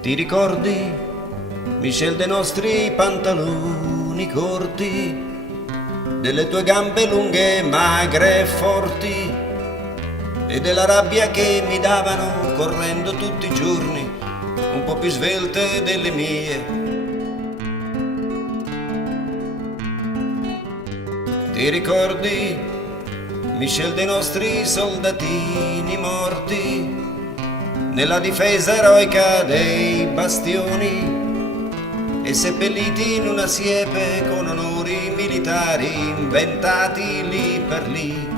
Ti ricordi, Michel, dei nostri pantaloni corti, delle tue gambe lunghe, magre e forti, e della rabbia che mi davano correndo tutti i giorni, un po' più svelte delle mie. Ti ricordi, Michel, dei nostri soldatini morti nella difesa eroica dei bastioni e seppelliti in una siepe con onori militari inventati lì per lì.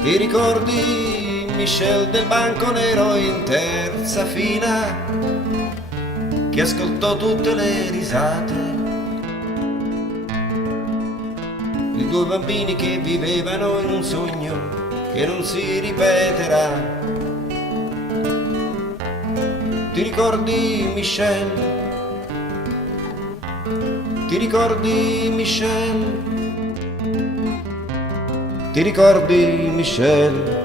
Ti ricordi, Michel, del banco nero in terza fila che ascoltò tutte le risate di due bambini che vivevano in un sogno che non si ripeterà? Ti ricordi, Michel? Ti ricordi, Michel? Ti ricordi, Michel?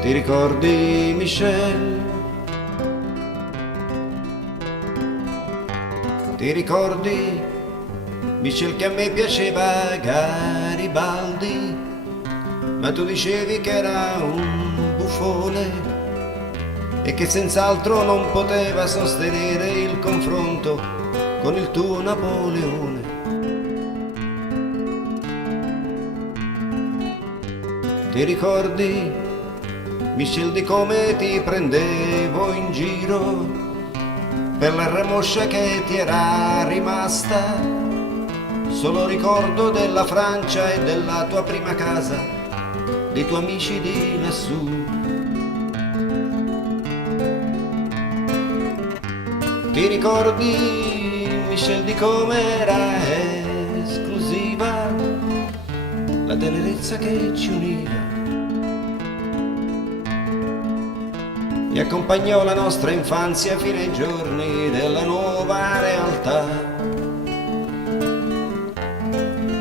Ti ricordi, Michel? Ti ricordi, Michel, che a me piaceva Garibaldi, ma tu dicevi che era un buffone e che senz'altro non poteva sostenere il confronto con il tuo Napoleone. Ti ricordi, Michel, di come ti prendevo in giro per la ramoscia che ti era rimasta? Solo ricordo della Francia e della tua prima casa, dei tuoi amici di lassù. Ti ricordi, Michel, di com'era esclusiva la tenerezza che ci univa e accompagnò la nostra infanzia fino ai giorni della nuova realtà?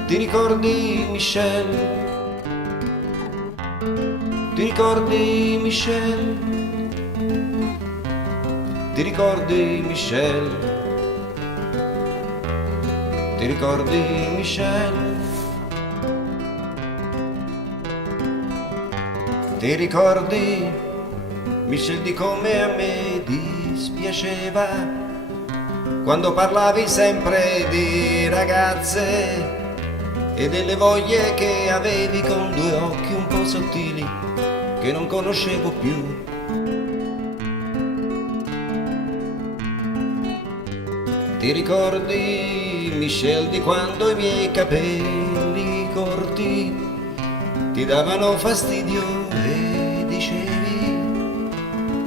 Ti ricordi, Michel? Ti ricordi, Michel? Ti ricordi, Michel? Ti ricordi, Michel? Ti ricordi, Michel, di come a me dispiaceva quando parlavi sempre di ragazze e delle voglie che avevi con due occhi un po' sottili che non conoscevo più? Ti ricordi, Michel, di quando i miei capelli corti ti davano fastidio e dicevi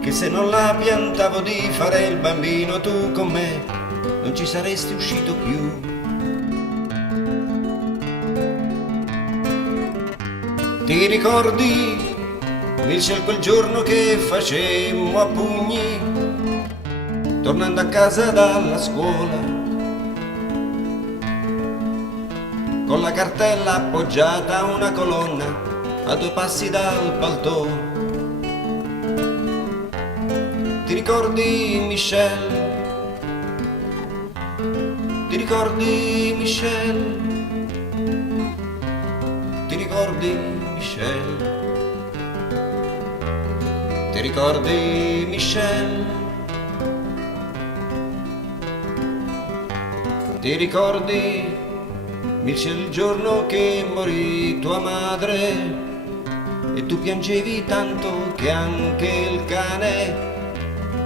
che se non la piantavo di fare il bambino tu con me non ci saresti uscito più? Ti ricordi, Michel, quel giorno che facemmo a pugni tornando a casa dalla scuola con la cartella appoggiata a una colonna a 2 passi dal paltò? Ti ricordi, Michel? Ti ricordi, Michel? Ti ricordi, Michel? Ti ricordi, Michel? Ti ricordi, Michel, il giorno che morì tua madre e tu piangevi tanto che anche il cane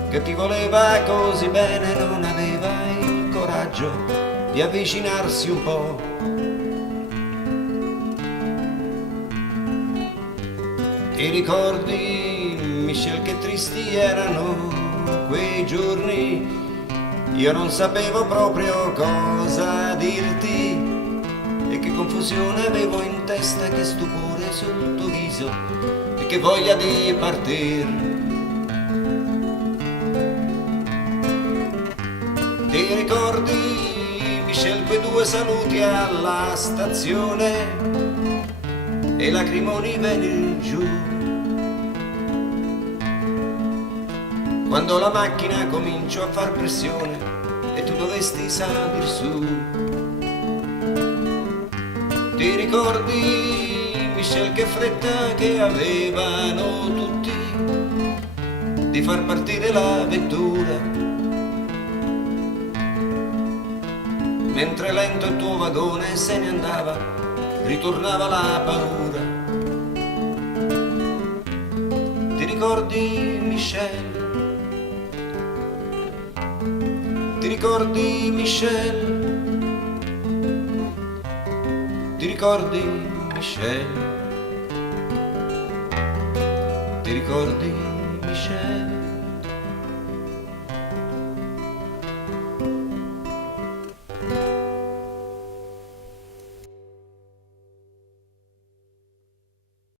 che ti voleva così bene non aveva il coraggio di avvicinarsi un po'? Ti ricordi, Michel, che tristi erano quei giorni? Io non sapevo proprio cosa dirti e che confusione avevo in testa, che stupore sul tuo viso e che voglia di partir. Ti ricordi, Michel, quei 2 saluti alla stazione e lacrimoni vennero giù. Quando la macchina cominciò a far pressione e tu dovesti salir su. Ti ricordi, Michel, che fretta che avevano tutti di far partire la vettura, mentre lento il tuo vagone se ne andava, ritornava la paura. Ti ricordi, Michel? Ti ricordi, Michel? Ti ricordi, Michel? Ti ricordi, Michel?